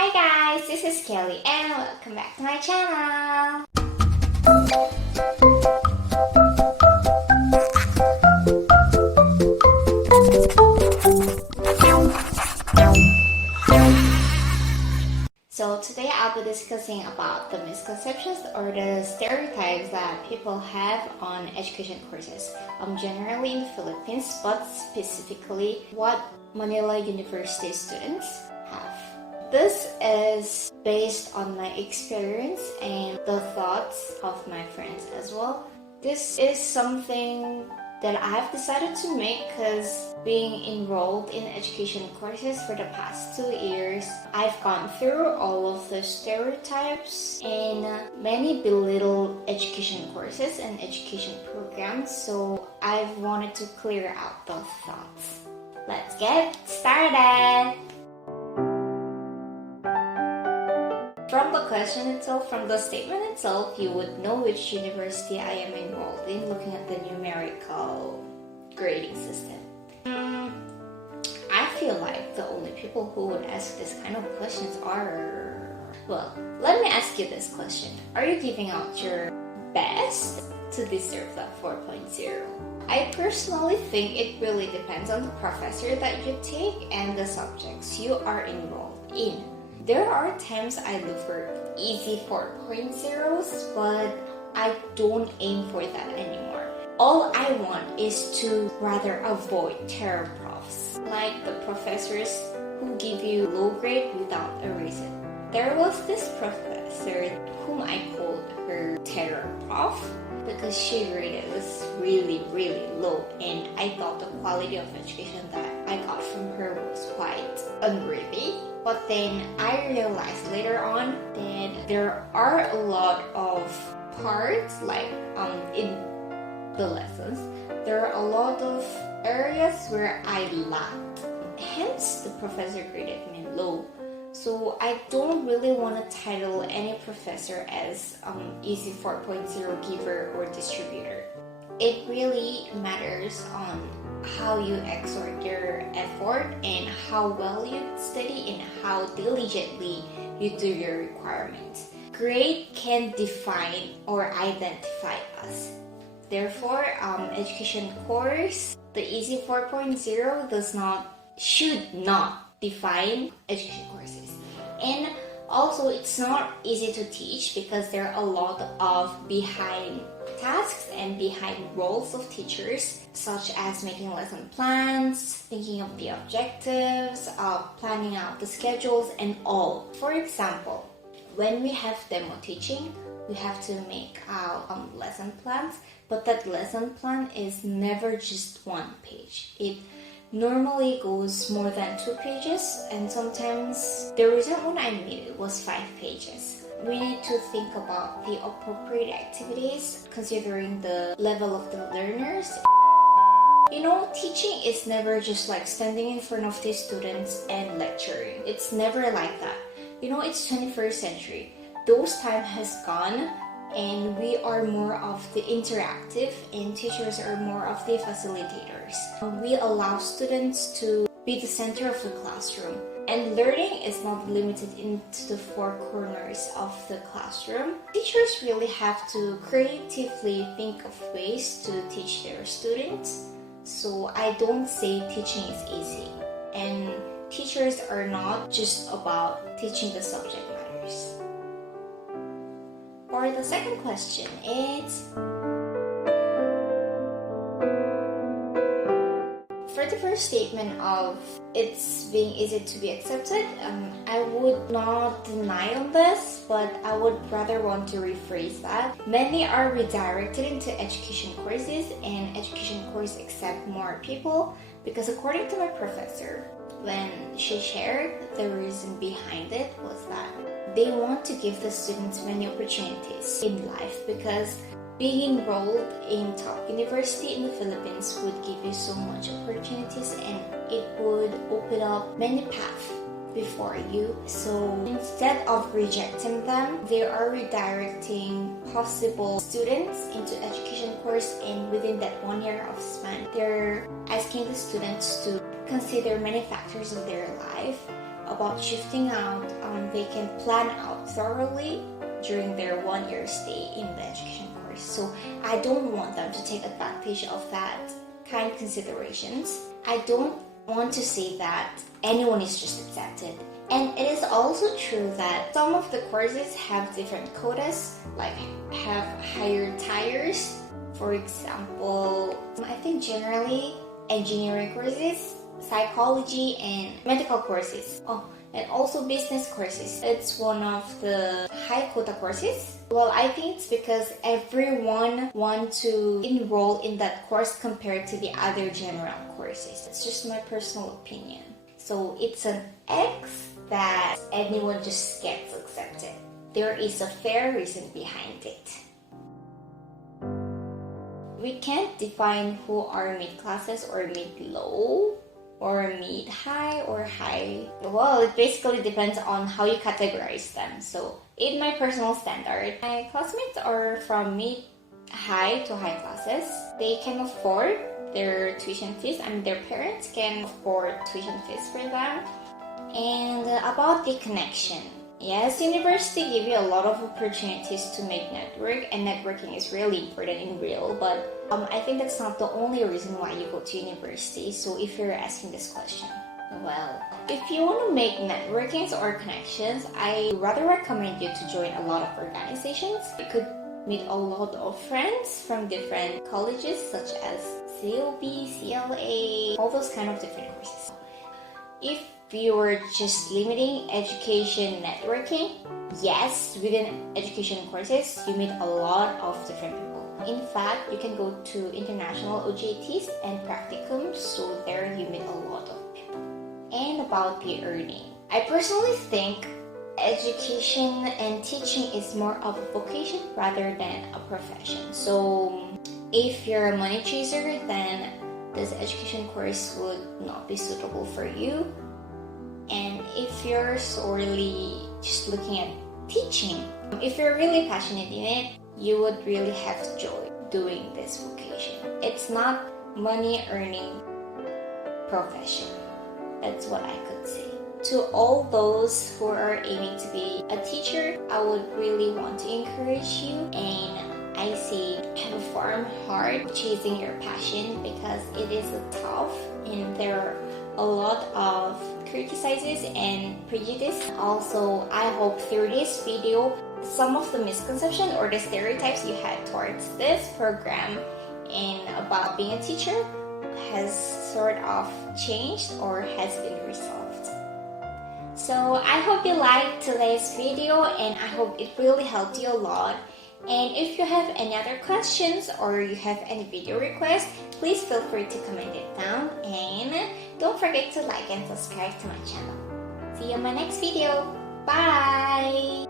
Hi guys, this is Kelly and welcome back to my channel. So today I'll be discussing about the misconceptions or the stereotypes that people have on education courses, generally in the Philippines, but specifically what Manila University students have. This is based on my experience and the thoughts of my friends as well. This is something that I've decided to make because being enrolled in education courses for the past 2 years, I've gone through all of the stereotypes and many belittle education courses and education programs, so I've wanted to clear out those thoughts. Let's get started! From the question itself, from the statement itself, you would know which university I am enrolled in looking at the numerical grading system. I feel like the only people who would ask this kind of questions are... Well, let me ask you this question. Are you giving out your best to deserve that 4.0? I personally think it really depends on the professor that you take and the subjects you are enrolled in. There are times I look for easy 4.0s, but I don't aim for that anymore. All I want is to rather avoid terror profs, like the professors who give you low grade without a reason. There was this professor whom I called her terror prof because she graded was really low, and I thought the quality of education that I got from her was quite unworthy. But then I realized later on that there are a lot of parts, like in the lessons, there are a lot of areas where I lacked. Hence, the professor graded me low. So I don't really want to title any professor as easy 4.0 giver or distributor. It really matters on how you exert your effort and how well you study and how diligently you do your requirements. Grade can define or identify us. Therefore, education course, the easy 4.0 should not define education courses. And also, it's not easy to teach because there are a lot of behind tasks and behind roles of teachers, such as making lesson plans, thinking of the objectives, planning out the schedules and all. For example, when we have demo teaching, we have to make our lesson plans, but that lesson plan is never just one page. It normally goes more than 2 pages, and sometimes the recent one I made it was 5 pages. We need to think about the appropriate activities considering the level of the learners. You know, teaching is never just like standing in front of the students and lecturing. It's never like that. You know, it's 21st century. Those time has gone, and we are more of the interactive and teachers are more of the facilitators. We allow students to be the center of the classroom, and learning is not limited into the 4 corners of the classroom. Teachers really have to creatively think of ways to teach their students. So I don't say teaching is easy, and teachers are not just about teaching the subject matters. For the second question, it's for the first statement of it's being easy to be accepted, I would not deny on this, but I would rather want to rephrase that. Many are redirected into education courses, and education courses accept more people because according to my professor, when she shared the reason behind it was that they want to give the students many opportunities in life because being enrolled in top university in the Philippines would give you so much opportunities, and it would open up many paths before you. So instead of rejecting them, they are redirecting possible students into education course, and within that 1 year of span, they're asking the students to consider many factors of their life about shifting out, they can plan out thoroughly during their 1 year stay in the education course. So I don't want them to take advantage of that kind of considerations. I don't want to say that anyone is just accepted. And it is also true that some of the courses have different quotas, like have higher tiers. For example, I think generally engineering courses, psychology, and medical courses. And also business courses. It's one of the high quota courses. Well, I think it's because everyone wants to enroll in that course compared to the other general courses. It's just my personal opinion. So it's an X that anyone just gets accepted. There is a fair reason behind it. We can't define who are mid-classes or mid-low or mid-high or high. Well, it basically depends on how you categorize them. So in my personal standard, my classmates are from mid-high to high classes. They can afford their tuition fees. Their parents can afford tuition fees for them. And about the connection. Yes, university give you a lot of opportunities to make network, and networking is really important in real, but I think that's not the only reason why you go to university. So if you're asking this question, well, if you want to make networkings or connections, I rather recommend you to join a lot of organizations. You could meet a lot of friends from different colleges such as COB, CLA, all those kind of different courses. If you were just limiting education networking, yes, within education courses, you meet a lot of different people. In fact, you can go to international OJTs and practicums, so there you meet a lot of people. And about the earning. I personally think education and teaching is more of a vocation rather than a profession. So if you're a money chaser, then this education course would not be suitable for you. And if you're solely just looking at teaching, if you're really passionate in it, you would really have joy doing this vocation. It's not money earning profession. That's what I could say. To all those who are aiming to be a teacher, I would really want to encourage you, and I say have a firm heart chasing your passion, because it is tough and there are a lot of criticizes and prejudice. Also, I hope through this video, some of the misconceptions or the stereotypes you had towards this program and about being a teacher has sort of changed or has been resolved. So I hope you liked today's video, and I hope it really helped you a lot. And if you have any other questions or you have any video requests, please feel free to comment it down, and don't forget to like and subscribe to my channel. See you in my next video. Bye!